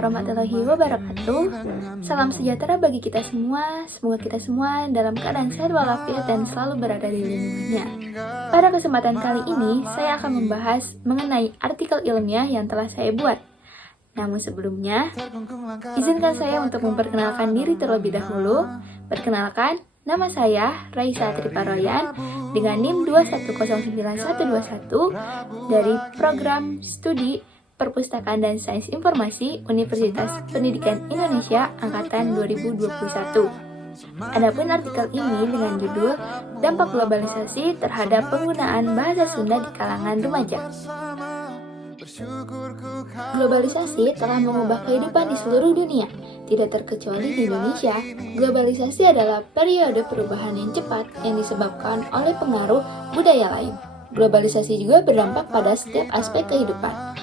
warahmatullahi wabarakatuh. Salam sejahtera bagi kita semua. Semoga kita semua dalam keadaan sehat walafiat dan selalu berada di lindungannya. Pada kesempatan kali ini, saya akan membahas mengenai artikel ilmiah yang telah saya buat. Namun sebelumnya, izinkan saya untuk memperkenalkan diri terlebih dahulu. Perkenalkan, nama saya Raisa Triparoyan dengan NIM 2109121 dari Program Studi Perpustakaan dan Sains Informasi Universitas Pendidikan Indonesia Angkatan 2021. Adapun artikel ini dengan judul Dampak Globalisasi Terhadap Penggunaan Bahasa Sunda di Kalangan Remaja. Globalisasi telah mengubah kehidupan di seluruh dunia, tidak terkecuali di Indonesia. Globalisasi adalah periode perubahan yang cepat yang disebabkan oleh pengaruh budaya lain. Globalisasi juga berdampak pada setiap aspek kehidupan.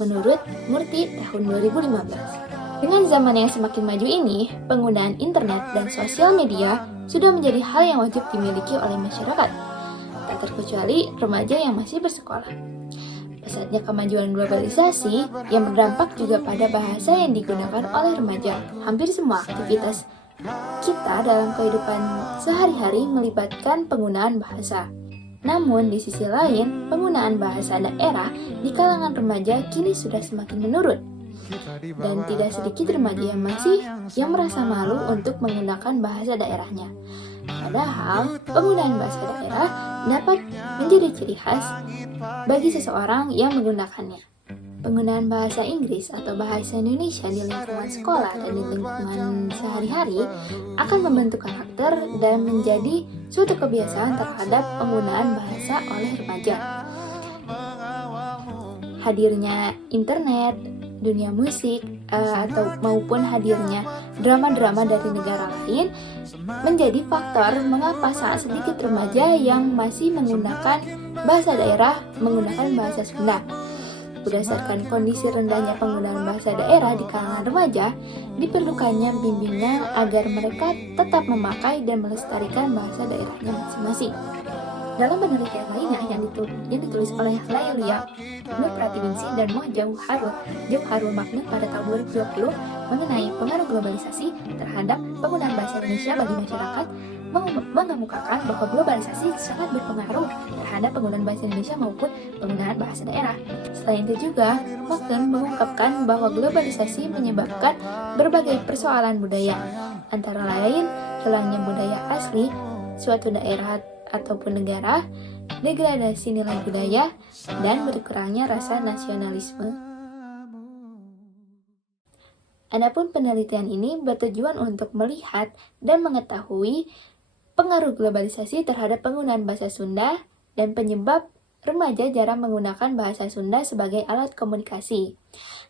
Menurut Murti tahun 2015. Dengan zaman yang semakin maju ini, penggunaan internet dan sosial media sudah menjadi hal yang wajib dimiliki oleh masyarakat, tak terkecuali remaja yang masih bersekolah. Pesatnya kemajuan globalisasi yang berdampak juga pada bahasa yang digunakan oleh remaja. Hampir semua aktivitas kita dalam kehidupan sehari-hari melibatkan penggunaan bahasa. Namun, di sisi lain, penggunaan bahasa daerah di kalangan remaja kini sudah semakin menurun. Dan tidak sedikit remaja yang merasa malu untuk menggunakan bahasa daerahnya. Padahal, penggunaan bahasa daerah dapat menjadi ciri khas bagi seseorang yang menggunakannya. Penggunaan bahasa Inggris atau bahasa Indonesia di lingkungan sekolah dan di lingkungan sehari-hari akan membentuk karakter dan menjadi suatu kebiasaan terhadap penggunaan bahasa oleh remaja. Hadirnya internet, dunia musik, atau maupun hadirnya drama-drama dari negara lain menjadi faktor mengapa sangat sedikit remaja yang masih menggunakan bahasa daerah menggunakan bahasa Sunda. Berdasarkan kondisi rendahnya penggunaan bahasa daerah di kalangan remaja, diperlukannya bimbingan agar mereka tetap memakai dan melestarikan bahasa daerahnya masing-masing. Dalam penelitian lainnya yang ditulis oleh Layulia, Nur Pratiwinsih dan Moh Jauharul Maknun pada tahun 2020 mengenai pengaruh globalisasi terhadap penggunaan bahasa Indonesia bagi masyarakat, mengemukakan bahwa globalisasi sangat berpengaruh terhadap penggunaan bahasa Indonesia maupun penggunaan bahasa daerah. Selain itu juga, Maknun mengungkapkan bahwa globalisasi menyebabkan berbagai persoalan budaya, antara lain hilangnya budaya asli suatu daerah ataupun negara, degradasi nilai budaya, dan berkurangnya rasa nasionalisme. Adapun penelitian ini bertujuan untuk melihat dan mengetahui pengaruh globalisasi terhadap penggunaan bahasa Sunda dan penyebab remaja jarang menggunakan bahasa Sunda sebagai alat komunikasi.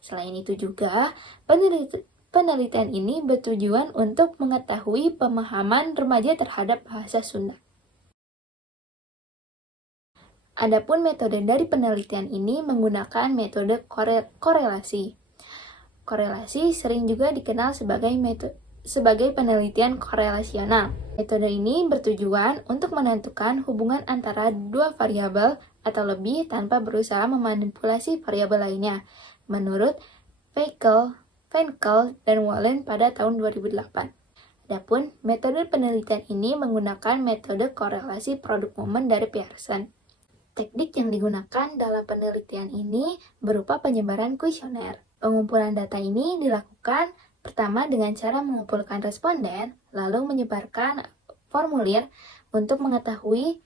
Selain itu juga, penelitian ini bertujuan untuk mengetahui pemahaman remaja terhadap bahasa Sunda. Adapun metode dari penelitian ini menggunakan metode korelasi. Korelasi sering juga dikenal sebagai penelitian korelasional. Metode ini bertujuan untuk menentukan hubungan antara dua variabel atau lebih tanpa berusaha memanipulasi variabel lainnya, menurut Feinkel dan Wallen pada tahun 2008. Adapun metode penelitian ini menggunakan metode korelasi produk momen dari Pearson. Teknik yang digunakan dalam penelitian ini berupa penyebaran kuesioner. Pengumpulan data ini dilakukan pertama dengan cara mengumpulkan responden, lalu menyebarkan formulir untuk mengetahui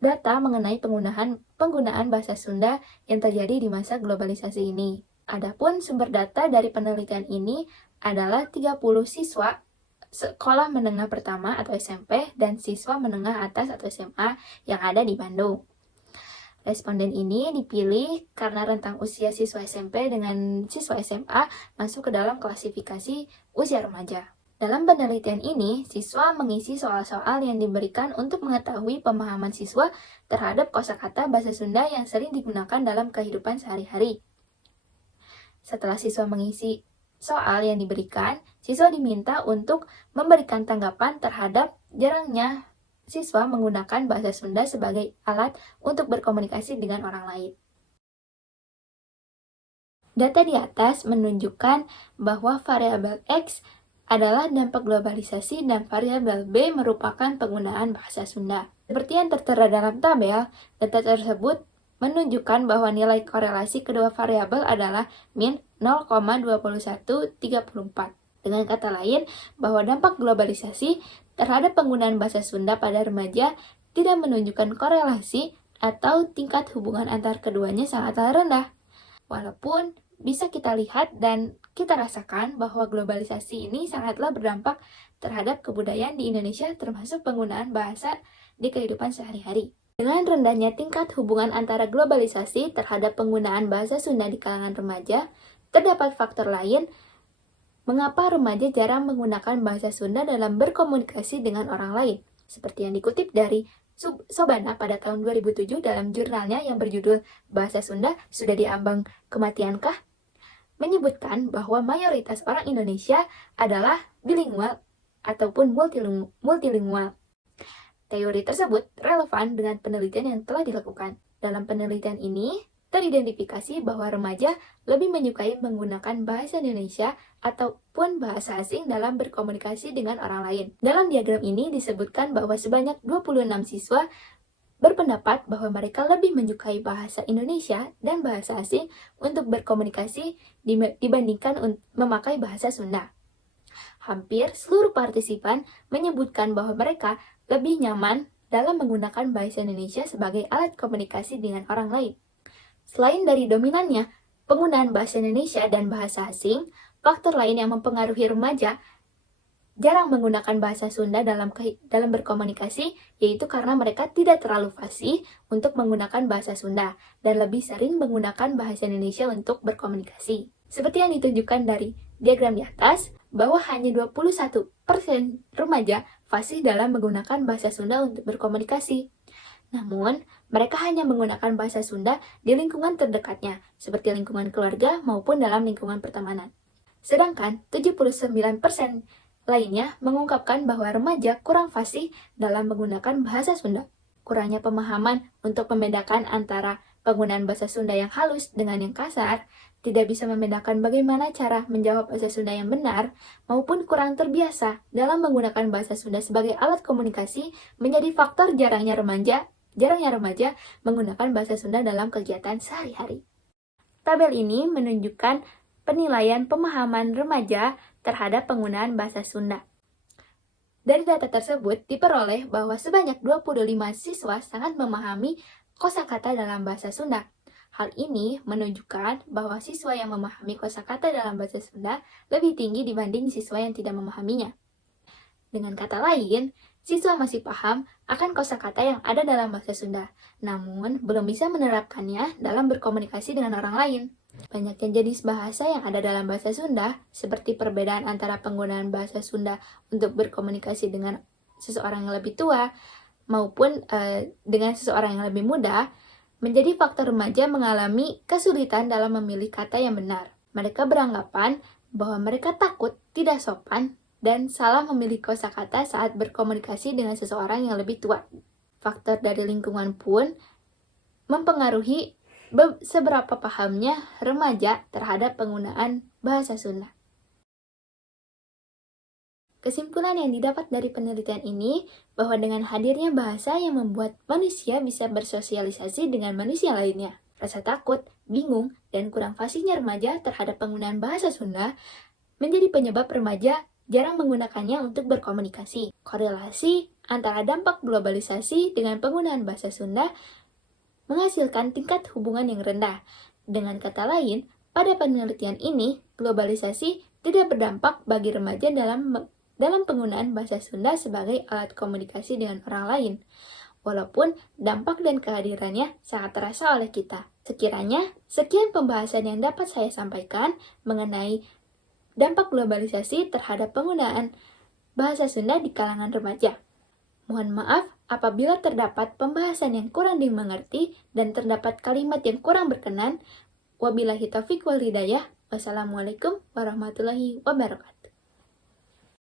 data mengenai penggunaan bahasa Sunda yang terjadi di masa globalisasi ini. Adapun sumber data dari penelitian ini adalah 30 siswa sekolah menengah pertama atau SMP dan siswa menengah atas atau SMA yang ada di Bandung. Responden ini dipilih karena rentang usia siswa SMP dengan siswa SMA masuk ke dalam klasifikasi usia remaja. Dalam penelitian ini, siswa mengisi soal-soal yang diberikan untuk mengetahui pemahaman siswa terhadap kosakata bahasa Sunda yang sering digunakan dalam kehidupan sehari-hari. Setelah siswa mengisi soal yang diberikan, siswa diminta untuk memberikan tanggapan terhadap jarangnya siswa menggunakan bahasa Sunda sebagai alat untuk berkomunikasi dengan orang lain. Data di atas menunjukkan bahwa variabel X adalah dampak globalisasi dan variabel B merupakan penggunaan bahasa Sunda. Seperti yang tertera dalam tabel, data tersebut menunjukkan bahwa nilai korelasi kedua variabel adalah min 0,2134. Dengan kata lain, bahwa dampak globalisasi terhadap penggunaan bahasa Sunda pada remaja tidak menunjukkan korelasi atau tingkat hubungan antar keduanya sangatlah rendah. Walaupun bisa kita lihat dan kita rasakan bahwa globalisasi ini sangatlah berdampak terhadap kebudayaan di Indonesia termasuk penggunaan bahasa di kehidupan sehari-hari. Dengan rendahnya tingkat hubungan antara globalisasi terhadap penggunaan bahasa Sunda di kalangan remaja, terdapat faktor lain mengapa remaja jarang menggunakan bahasa Sunda dalam berkomunikasi dengan orang lain, seperti yang dikutip dari Sobana pada tahun 2007 dalam jurnalnya yang berjudul Bahasa Sunda Sudah Diambang Kematiankah? Menyebutkan bahwa mayoritas orang Indonesia adalah bilingual ataupun multilingual. Teori tersebut relevan dengan penelitian yang telah dilakukan. Dalam penelitian ini, teridentifikasi bahwa remaja lebih menyukai menggunakan bahasa Indonesia ataupun bahasa asing dalam berkomunikasi dengan orang lain. Dalam diagram ini disebutkan bahwa sebanyak 26 siswa berpendapat bahwa mereka lebih menyukai bahasa Indonesia dan bahasa asing untuk berkomunikasi dibandingkan memakai bahasa Sunda. Hampir seluruh partisipan menyebutkan bahwa mereka lebih nyaman dalam menggunakan bahasa Indonesia sebagai alat komunikasi dengan orang lain. Selain dari dominannya penggunaan bahasa Indonesia dan bahasa asing, faktor lain yang mempengaruhi remaja jarang menggunakan bahasa Sunda dalam berkomunikasi, yaitu karena mereka tidak terlalu fasih untuk menggunakan bahasa Sunda dan lebih sering menggunakan bahasa Indonesia untuk berkomunikasi. Seperti yang ditunjukkan dari diagram di atas, bahwa hanya 21% remaja fasih dalam menggunakan bahasa Sunda untuk berkomunikasi. Namun, mereka hanya menggunakan bahasa Sunda di lingkungan terdekatnya, seperti lingkungan keluarga maupun dalam lingkungan pertemanan. Sedangkan 79% lainnya mengungkapkan bahwa remaja kurang fasih dalam menggunakan bahasa Sunda. Kurangnya pemahaman untuk membedakan antara penggunaan bahasa Sunda yang halus dengan yang kasar, tidak bisa membedakan bagaimana cara menjawab bahasa Sunda yang benar, maupun kurang terbiasa dalam menggunakan bahasa Sunda sebagai alat komunikasi menjadi faktor jarangnya remaja menggunakan bahasa Sunda dalam kegiatan sehari-hari. Tabel ini menunjukkan penilaian pemahaman remaja terhadap penggunaan bahasa Sunda. Dari data tersebut diperoleh bahwa sebanyak 25 siswa sangat memahami kosakata dalam bahasa Sunda. Hal ini menunjukkan bahwa siswa yang memahami kosakata dalam bahasa Sunda lebih tinggi dibanding siswa yang tidak memahaminya. Dengan kata lain, siswa masih paham akan kosakata yang ada dalam bahasa Sunda, namun belum bisa menerapkannya dalam berkomunikasi dengan orang lain. Banyaknya jenis bahasa yang ada dalam bahasa Sunda, seperti perbedaan antara penggunaan bahasa Sunda untuk berkomunikasi dengan seseorang yang lebih tua maupun dengan seseorang yang lebih muda, menjadi faktor remaja mengalami kesulitan dalam memilih kata yang benar. Mereka beranggapan bahwa mereka takut tidak sopan dan salah memilih kosakata saat berkomunikasi dengan seseorang yang lebih tua. Faktor dari lingkungan pun mempengaruhi seberapa pahamnya remaja terhadap penggunaan bahasa Sunda. Kesimpulan yang didapat dari penelitian ini bahwa dengan hadirnya bahasa yang membuat manusia bisa bersosialisasi dengan manusia lainnya. Rasa takut, bingung, dan kurang fasihnya remaja terhadap penggunaan bahasa Sunda menjadi penyebab remaja jarang menggunakannya untuk berkomunikasi. Korelasi antara dampak globalisasi dengan penggunaan bahasa Sunda menghasilkan tingkat hubungan yang rendah. Dengan kata lain, pada penelitian ini, globalisasi tidak berdampak bagi remaja dalam penggunaan bahasa Sunda sebagai alat komunikasi dengan orang lain, walaupun dampak dan kehadirannya sangat terasa oleh kita. Sekiranya, sekian pembahasan yang dapat saya sampaikan mengenai dampak globalisasi terhadap penggunaan bahasa Sunda di kalangan remaja. Mohon maaf apabila terdapat pembahasan yang kurang dimengerti dan terdapat kalimat yang kurang berkenan. Wabillahi taufiq wal hidayah. Wassalamualaikum warahmatullahi wabarakatuh.